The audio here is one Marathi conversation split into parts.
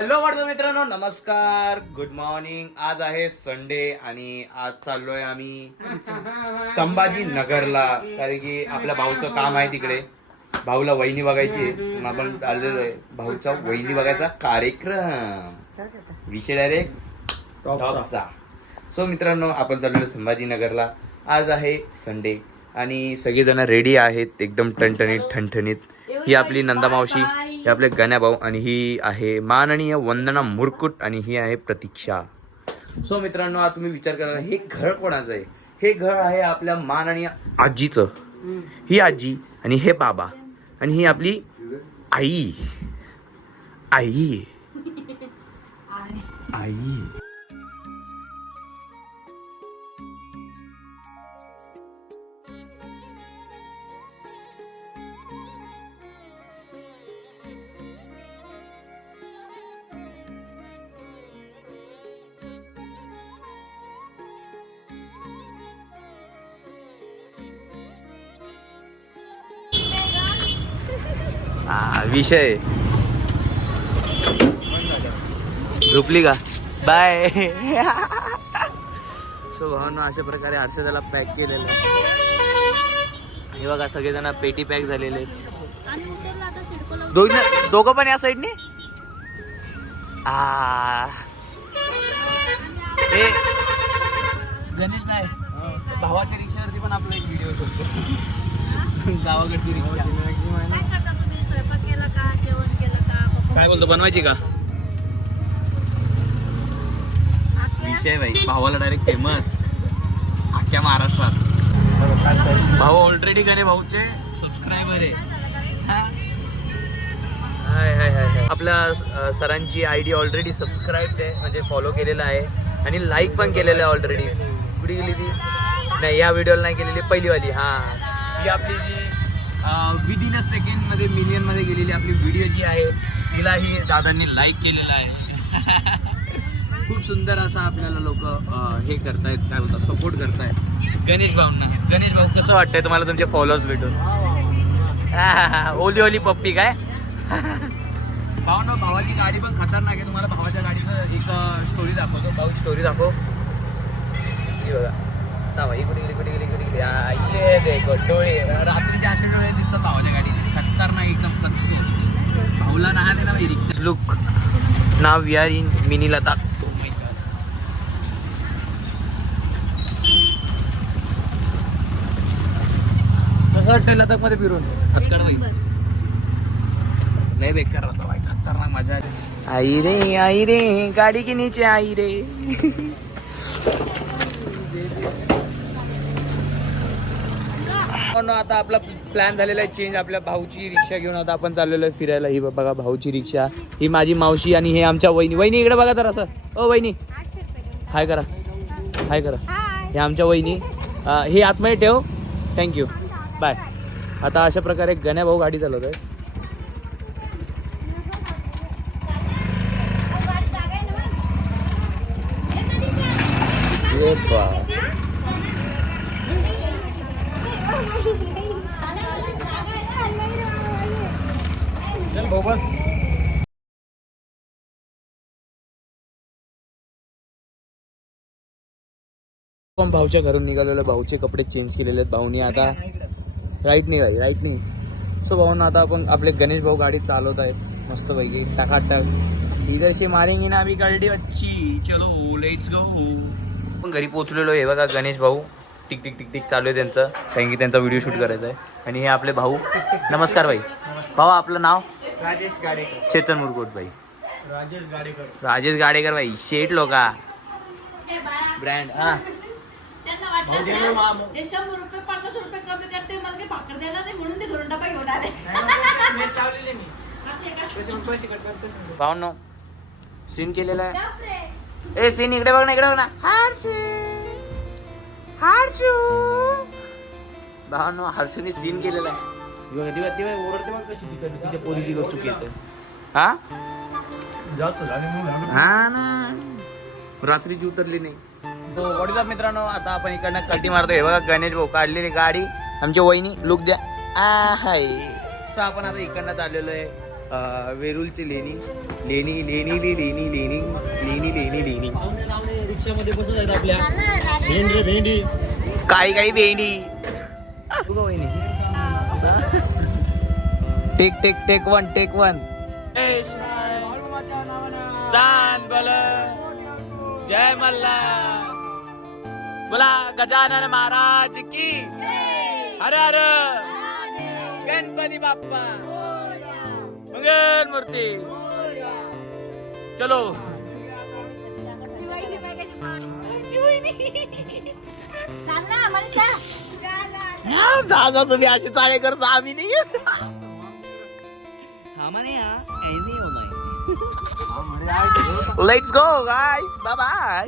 हॅलो व्हॉट्सअप मित्रांनो, नमस्कार, गुड मॉर्निंग. आज आहे संडे आणि आज चाललोय आम्ही संभाजीनगरला, कारण की आपल्या भाऊचं काम आहे तिकडे. भाऊला वहिनी बघायची आहे, मग आपण चाललेलो आहे भाऊचा वहिनी बघायचा कार्यक्रम. विषय डायरेक्ट टॉपचा. सो मित्रांनो, आपण चाललेलो संभाजीनगरला. आज आहे संडे आणि सगळेजण रेडी आहेत, एकदम ठणठणीत. ही आपली नंदा मावशी, हे आपले गण्या भाऊ, आणि ही आहे माननीय वंदना मुरकुट, आणि ही आहे प्रतीक्षा. सो मित्रांनो, आज तुम्ही विचार करा, हे घर कोणाचं आहे? हे घर आहे आपल्या माननीय आजीचं. ही आजी आणि हे बाबा आणि ही आपली आई. आई आई विषय झोपली का? बाय. सो भावांनो, अशा प्रकारे हर्षदाला पॅक केलेलं आहे. हे बघा, सगळेजण पेटी पॅक झालेले आहेत. दोघं पण या साईडने. हे गणेश नाही, भावाच्या रिक्षावरती पण आपला एक व्हिडिओ करतो. गावाकडची रिक्षा. काय बोलतो, बनवायची का? विषय भाई, भावाला डायरेक्ट फेमस अख्ख्या महाराष्ट्रात. भाऊ ऑलरेडी गणे भाऊचे सबस्क्रायबर आहे. आपल्या सरांची आयडी ऑलरेडी सबस्क्राईब आहे, म्हणजे फॉलो केलेला आहे आणि लाईक पण केलेलं आहे ऑलरेडी. कुठे गेली ती? नाही, या व्हिडिओला नाही केलेली, पहिलीवाली. ही आपली जी विदिन अ सेकंड मध्ये मिलियन मध्ये गेलेली आपली व्हिडिओ जी आहे, तिलाही दादांनी लाईक केलेला आहे. खूप सुंदर असा आपल्याला लोक हे करतायत, काय बोलतात, सपोर्ट करतायत गणेश भाऊंना. गणेश भाऊ, कसं वाटतंय तुम्हाला तुमचे फॉलोअर्स भेटून? ओली ओली पप्पी काय? भावांनो, भावाची गाडी पण खतरनाक आहे. तुम्हाला भावाच्या गाडीचं एक स्टोरी दाखवतो. भाऊ स्टोरी दाखव. बघा भाई, कुठे गेली देखो डोळे, रात्रीचे असे डोळे दिसतात भावाच्या गाडीचे, खतरनाक एकदम. भाऊला ना दे ना भाई रिक्षा. Look now we are in mini Ladakh. कसं वाटतंय लदाख मध्ये फिरून? खतरनाक भाई, लय बेकार राहता भाई, खतरनाक मजा. आई रे गाडी के नीचे आई रे. आता आपला प्लॅन झालेला आहे चेंज. आपल्या भाऊची रिक्षा घेऊन आता आपण चाललेलो आहे फिरायला. ही बघा भाऊची रिक्षा, ही माझी मावशी आणि हे आमच्या वहिनी. वहिनी इकडे बघा तर असं. ओ वहिनी, हाय करा, हाय करा. हे आमच्या वहिनी. हे आतमध्ये ठेव, थँक्यू, बाय. आता अशा प्रकारे गण्या भाऊ गाडी चालवत आहे. चल भाऊ, बस. आपण भाऊच्या घरून निघालेलो. भाऊचे कपडे चेंज केलेले आहेत भाऊनी. आता राईट नाही. सो भाऊंना आता आपण आपले गणेश भाऊ गाडी चालवत आहेत मस्त पैकी टाकाटाक. इधर से मारेंगे ना आम्ही गाडी अच्छी. चलो लेट्स गो. आपण घरी पोहोचलेलो आहे. बघा गणेश भाऊ टिक टिक टिक टिक चालू आहे त्यांचं, कारण की त्यांचा व्हिडिओ शूट करायचा आहे. आणि हे आपले भाऊ. नमस्कार भाई. भाऊ आपलं नाव? राजेश गाडेकर. चेतन मुरकुट भाई. राजेश गाडेकर भाई, शेट लोका ब्रँड. ते 100 रुपये 50 रुपये कमी करते, मला ते भाकर देणार नाही म्हणून ते घरून डबा घेऊन आले. भावनो सीन केलेला आहे. ए सीन इकडे बघ ना. हर्षू भावनो, हर्षूने सीन केलेला आहे. ओरडते बघ कशी तिच्या पोरीची चुकी येते. हा ना, रात्रीची उतरली नाही. तो व्हॉट्सअप मित्रांनो, आता आपण इकडनं कल्टी मारतोय. बघा गणेश भाऊ काढलेली गाडी, आमची वहिनी. लुक द्या. हाय. सो आपण आता इकडनं चाललेलो आहे वेरूळची लेणी लेणी लेणी लेणी लेणी लेणी लेणी लेणी रिक्षामध्ये बसत आहेत आपल्या भेंडी भेंडी काळी काळी भेंडी टेक टेक टेक वन चांद बोल जय मल्ला बोला गजानन महाराज की हर हर गणपती बाप्पा मंगल मूर्ती चलो जा तुम्ही असे चाळे करतो आम्ही नाही let's go guys bye bye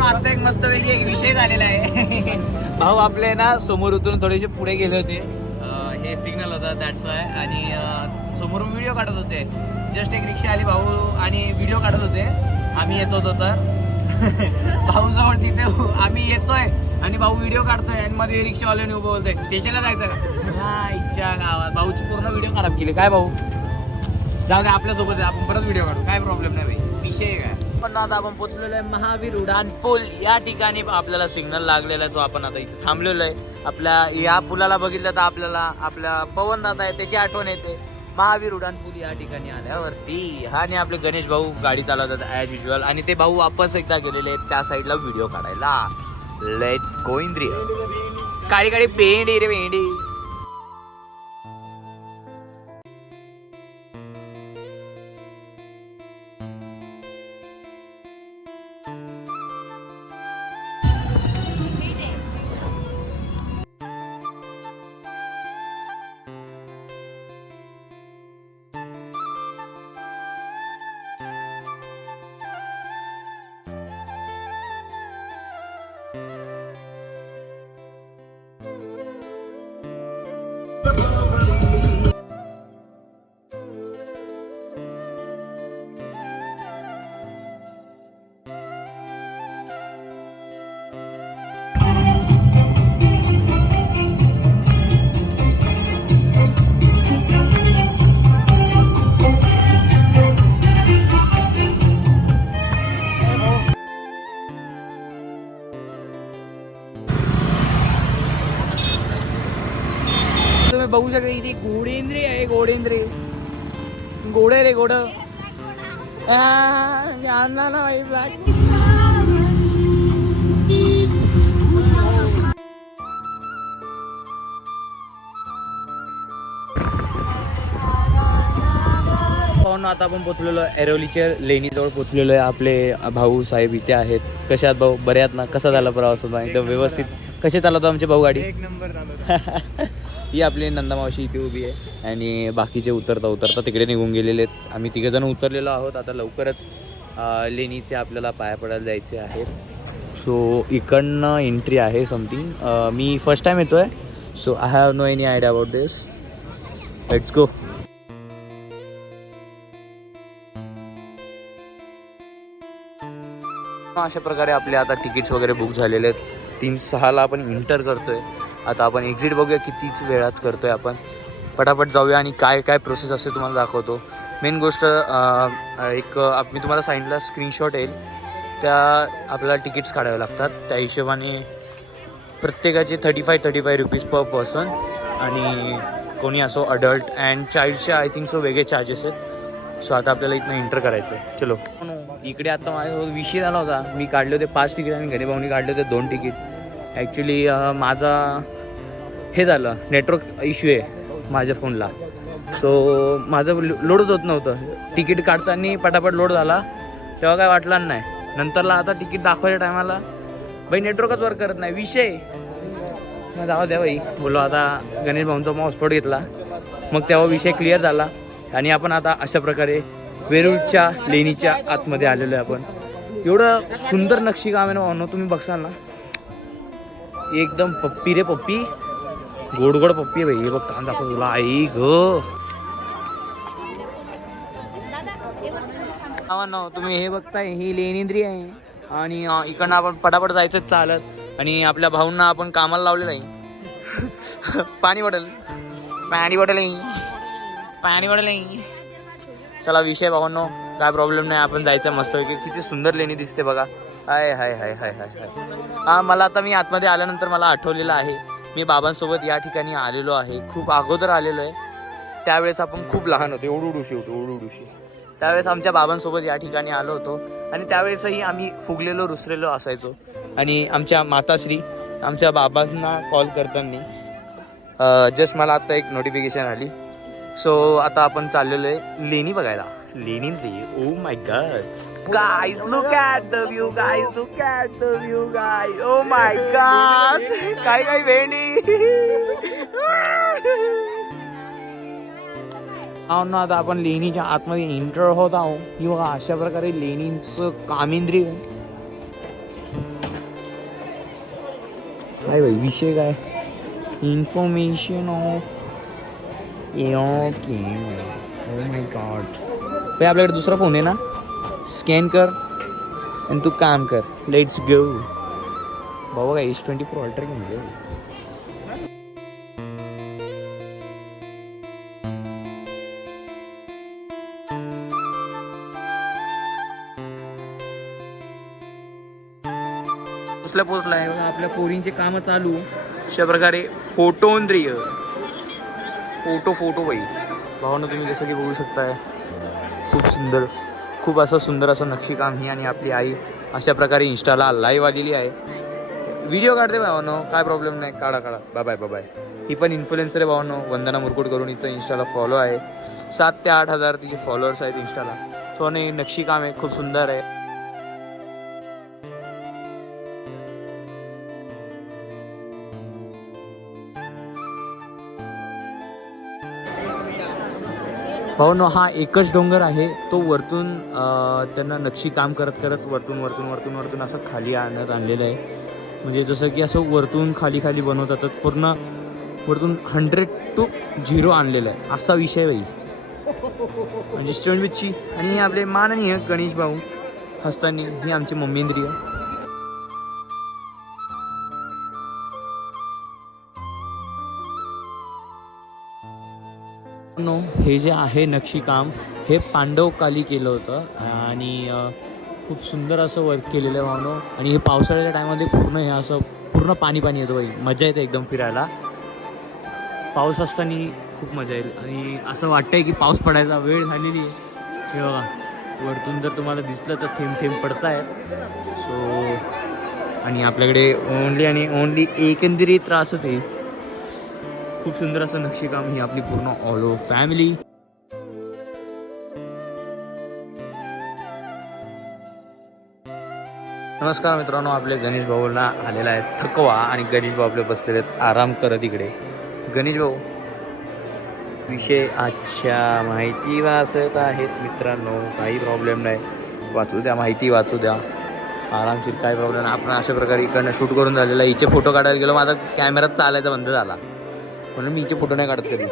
आता एक मस्त पैकी एक विषय झालेला आहे भाऊ आपले ना समोर उतरून थोडेसे पुढे गेले होते हे सिग्नल होता दॅट्स वाय आणि समोरून व्हिडिओ काढत होते जस्ट एक रिक्षा आली भाऊ आणि व्हिडिओ काढत होते आम्ही येत होतो तर भाऊ जवळ तिथे आम्ही येतोय आणि भाऊ व्हिडिओ काढतोय आणि मध्ये रिक्षावाल्याने उभं बोलतोय स्टेशनला जायचं का इच्छा गावात भाऊची पूर्ण व्हिडिओ खराब केली काय भाऊ जाऊ दे आपल्यासोबत आपण परत व्हिडिओ काढू काय प्रॉब्लेम नाही भाई विषय काय पण आता आपण पोहोचलेलो आहे महावीर उड्डाण पूल या ठिकाणी आपल्याला सिग्नल लागलेला आहे जो आपण आता इथे थांबलेलो आहे आपल्या या पुलाला बघितलं तर आपल्याला आपल्या पवन दादा आहे त्याची आठवण येते महावीर उड्डाण पूल या ठिकाणी आल्यावरती आणि आपले गणेश भाऊ गाडी चालवतात ॲज युजल आणि ते भाऊ वापस एकदा गेलेले आहेत त्या साईडला व्हिडिओ काढायला लेट्स गो इंद्रिय काळी काळी भेंडी रे भेंडी तुम्ही बघू शकता इथे घोडेंद्री आहे घोडेंद्री घोडे रे घोड आणला ना भाई ब्लॅक पाहून आता आपण पोचलेलो ऐरोलीच्या लेणीजवळ पोचलेलो आहे आपले भाऊ साहेब इथे आहेत कसे आहात भाऊ बरे आहात ना कसा झाला प्रवास होता एकदम व्यवस्थित कसे चालवतो आमचे भाऊ गाडी एक नंबर ही आपली नंदामावशी इथे उभी आहे आणि बाकीचे उतरता तिकडे निघून गेलेले आहेत आम्ही तिघजण उतरलेलो आहोत आता लवकरच लेणीचे आपल्याला पाया पडायला जायचे आहे सो इकडनं एंट्री आहे समथिंग मी फर्स्ट टाइम येतो आहे so I have no any idea about this let's go अशा प्रकारे आपले आता तिकीट्स वगैरे बुक झालेले आहेत 3:06ला आपण इंटर करतोय आता आपण एक्झिट बघूया कितीच वेळात करतोय आपण पटापट जाऊया आणि काय काय प्रोसेस असते तुम्हाला दाखवतो मेन गोष्ट एक मी तुम्हाला सांगितलं स्क्रीनशॉट येईल त्या आपल्याला तिकीट्स काढावे लागतात त्या हिशोबाने प्रत्येकाचे 35 रुपीज पर पर्सन आणि कोणी असो अडल्ट अँड चाइल्डचे आय थिंक सो वेगळे चार्जेस आहेत सो आता आपल्याला इथनं एंटर करायचं आहे चलो इकडे आता माझ्यासोबत विषय झाला होता मी काढले होते 5 तिकीट आणि गणेशभाऊनी काढले होते 2 तिकीट ॲक्च्युली माझा हे झालं नेटवर्क इश्यू आहे माझ्या फोनला सो माझं लोडच होत नव्हतं तिकीट काढताना पटापट लोड झाला तेव्हा काय वाटलं नाही नंतरला आता तिकीट दाखवायच्या टायमाला भाई नेटवर्कच वर्क करत नाही विषय मग जाऊ द्या भाई बोलो आता गणेश भाऊंचा मग हॉटस्पॉट घेतला मग तेव्हा विषय क्लिअर झाला आणि आपण आता अशा प्रकारे वेरूळच्या लेणीच्या आतमध्ये आलेलो आहे आपण. एवढं सुंदर नक्षीकाम आहे ना भावनो, तुम्ही बघसाल ना एकदम पप्पी रे पप्पी, गोड गोड पप्पी आहे भाई. हे बघ ताण दाखव तुला आई ग. तुम्ही हे बघताय ही लेणींद्री आहे आणि इकडनं आपण पटापट जायचं चालत आणि आपल्या भाऊंना आपण कामाला लावलेलं आहे. पाणी बॉटल पाणी बॉटल पाणी बॉटल. चला विषय भावांनो, काय प्रॉब्लेम नाही, आपण जायचं मस्त. किती सुंदर लेणी दिसते बघा. हाय हाय हाय हाय हाय हाय. हा मला आता मी आतमध्ये आल्यानंतर मला आठवलेलं आहे मी बाबांसोबत या ठिकाणी आलेलो आहे. खूप अगोदर आलेलो आहे. त्यावेळेस आपण खूप लहान होतो, एवढूशी होतो एवढूशी. त्यावेळेस आमच्या बाबांसोबत या ठिकाणी आलो होतो आणि त्यावेळेसही आम्ही फुगलेलो रुसलेलो असायचो. आणि आमच्या माताश्री आमच्या बाबांना कॉल करताना जस्ट मला आता एक नोटिफिकेशन आली. सो आता आपण चाललेलो आहे लेणी बघायला. Lenyadri. Oh my god guys, look at the view guys, look at the view guys. Oh my god काय काय भेंडी. ना आता आपण लेणीच्या आतमध्ये एंटर होत आहोत. ही बघा अशा प्रकारे लेणींचं कामिंद्री आहे. काय भाई विषय काय, information of okay. O my God भाई आपल्याकडे दुसरा फोन आहे ना, स्कॅन कर आणि तू काम कर. Let's go. बाबा काय S24 अल्ट्रा घेऊन घे. पोचलाय आपल्या पोरींचे काम चालू. अशा प्रकारे फोटोंद्रिय फोटो बाई भावानं तुम्ही जसं की बघू शकताय. खूप सुंदर, खूप असं सुंदर असं नक्षीकाम ही. आणि आपली आई अशा प्रकारे इंस्टाला लाईव्ह आलेली आहे. व्हिडिओ काढते भावानो, काय प्रॉब्लेम नाही, काढा काढा. Bye bye. ही पण इन्फ्लुएन्सर आहे भावानो. वंदना मुरकुट करून हिचं इंस्टाला फॉलो आहे. 7 ते 8 हजार तिचे फॉलोअर्स आहेत इंस्टाला. सो आणि नक्षीकाम आहे, खूप सुंदर आहे. भाऊ हा एकच डोंगर आहे तो. वरतून त्यांना नक्षी काम करत करत वरतून असं खाली आणलेलं आहे. म्हणजे जसं की असं वरतून खाली बनवतात, पूर्ण वरतून 100 to 0 आणलेलं आहे असा विषय भाई. म्हणजे स्टोनविचची. आणि आपले माननीय गणेश भाऊ हसतानी ही आमची मम्मींद्रिय. हे जे आहे नक्षीकाम हे पांडवकाली केलं होतं आणि खूप सुंदर असं वर्क केलेलं आहे भावनो. आणि हे पावसाळ्याच्या टायमामध्ये पूर्ण हे असं पूर्ण पाणी येतं बाई. मजा येते एकदम फिरायला. पाऊस असताना खूप मजा येईल. आणि असं वाटतंय की पाऊस पडायचा वेळ झालेली आहे. हे बघा वरतून जर तुम्हाला दिसलं तर थेंब थेंब पडत आहे. सो आणि आपल्याकडे ओनली एकंदरीत त्रास होते. खूप सुंदर असं नक्षीकाम ही आपली पूर्ण ऑल ओव्हर फॅमिली. नमस्कार मित्रांनो, आपले गणेश भाऊला आलेला आहे थकवा आणि गणेश भाऊ आपले बसलेले आहेत आराम करत इकडे. गणेश भाऊ विषय आजच्या माहिती वाचत आहेत मित्रांनो, काही प्रॉब्लेम नाही, वाचू द्या माहिती, वाचू द्या आरामशीर, काय प्रॉब्लेम नाही. आपण अशा प्रकारे इकडनं शूट करून झालेला. हिचे फोटो काढायला गेलो, माझा कॅमेरा चालायचा बंद झाला म्हणून मी हिचे फोटो नाही काढत कधी.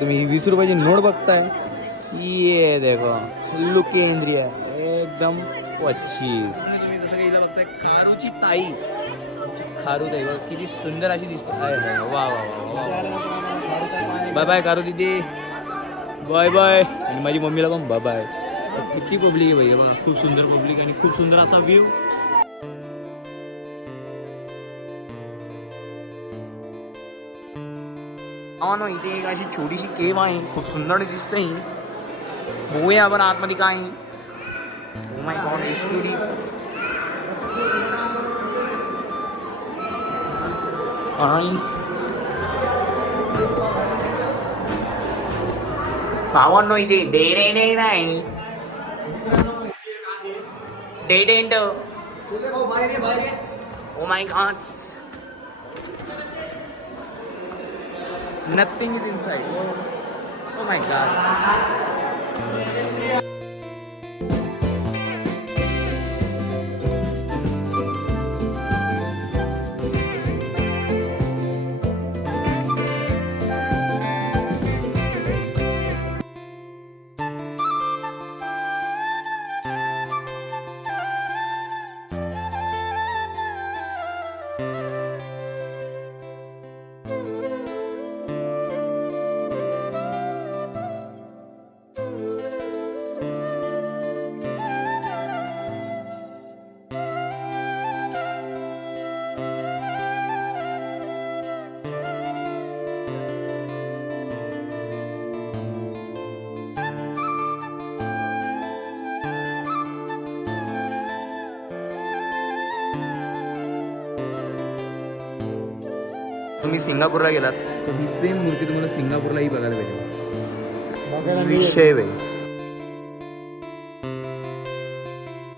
तुम्ही 20 रुपयाची नोट बघताय, ये देखो लुकेंद्रिया एकदम 25. तुम्ही जसं काही बघताय खारूची ताई, आमची खारू ताई बघ किती सुंदर अशी दिसते. वा वा वा वा. बाय बाय खारू दिदी, बाय बाय. आणि माझी मम्मीला पण बाय बाय. किती पब्लिक आहे भाई बघा, खूप सुंदर पब्लिक आणि खूप सुंदर असा व्ह्यू. इथे एक अशी छोटीशी केव आहे, खूप सुंदर दिसते. बघूया आपण आतमध्ये काय. Oh my god, studio. भावांनो इथे डेड आहे. Dead end. Oh my god, nothing is inside. Oh my god. तुम्ही सिंगापूरला गेलात तर ही सेम मूर्ती तुम्हाला सिंगापूरलाही बघायला भेटेल. विषय भाई.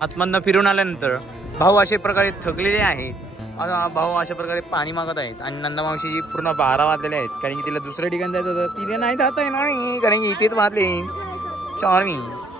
आतमधनं फिरून आल्यानंतर भाऊ अशा प्रकारे थकलेले आहेत. आता भाऊ अशा प्रकारे पाणी मागत आहेत आणि नंदा मावशीची पूर्ण 12 वाजलेले आहेत, कारण की तिला दुसऱ्या ठिकाणी जायचं होतं. तिथे नाही जाता येणार नाही, कारण की इथेच वाजले 4.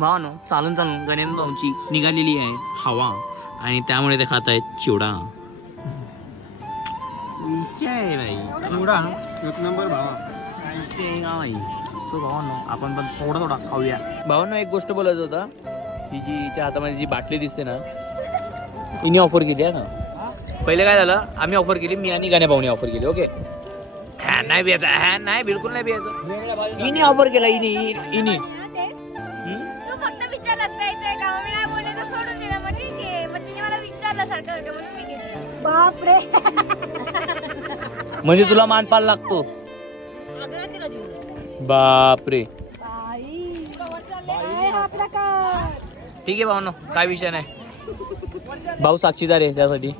भावानो, चालून चालून गणेश भाऊची निघालेली आहे हवा आणि त्यामुळे ते खात आहेत चिवडा. विषय आहे भाई, चिवडा एक नंबर भावा. विषय का भाई. सो भावानो, आपण पण थोडा थोडा खाऊया. भावानो, एक गोष्ट बोलायचं होता. ही जी हिच्या हातामध्ये जी बाटली दिसते ना, हिने ऑफर केली आहे ना. पहिले काय झालं, आम्ही ऑफर केली, मी आणि गाण्या भाऊने ऑफर केली. ओके, हा नाही बियाचा, हा नाही बिलकुल नाही बियाचा. हिने ऑफर केला, हिने. फक्त विचारलंच पाहिजे का, मी नाही बोलले तर सोडून दिलं. मग ठीक आहे, मग तिने मला विचारल्यासारखं होतं म्हणून मी घेतलं. बापरे. म्हणजे तुला मानपाल लागतो. बापरे. ठीक आहे भाऊ, काय विषय नाही. भाऊ साक्षीदार आहे त्यासाठी.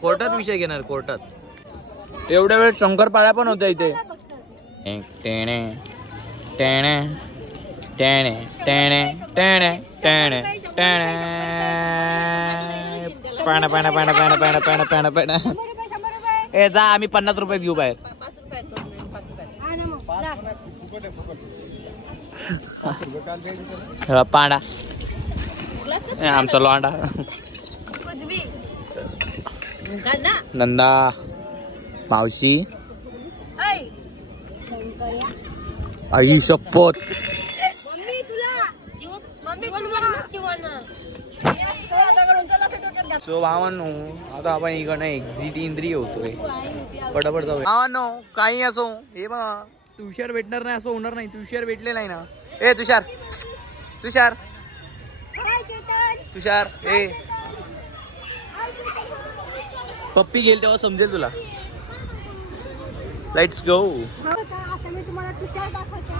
कोर्टात विषय घेणार, कोर्टात. एवढ्या वेळ शंकरपाळ्या पण होत्या इथे. टेणे टेणे टेणे टेणे टेणे टेणे टेणे. पाण्या पाण्या पाण्या पाण्या पाण्या पाण्या पाण्या पाण्या. ए जा, आम्ही 50 रुपये घेऊ बाहेर. पांडा आमचा लोंडा. नंदा मावशी, आई शपथ. सो भावांनो, आता आपण इकडनं एक्झिट इंद्री होतोय. पटापट जाऊया भावांनो. काही असो, हे बा तुषार भेटणार नाही असं होणार नाही. तुषार भेटलेला आहे ना. ए तुषार, तुषार तुषार ए पप्पी गेल तेव्हा समजेल तुला. Let's go. आता मी तुम्हाला तुषार दाखवते.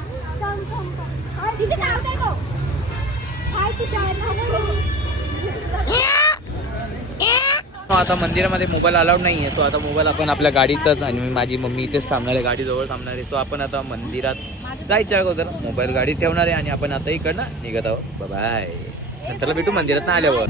आता मंदिरामध्ये मोबाईल अलाउड नाही आहे. तो आता मोबाईल आपण आपल्या गाडीतच, आणि माझी मम्मी इथेच थांबणार आहे, गाडीजवळ थांबणार आहे. सो आपण आता मंदिरात जायच्या अगोदर मोबाईल गाडीत ठेवणार आहे आणि आपण आता इकडनं निघत आहोत. बाय. नंतरला भेटू मंदिरात ना आल्यावर.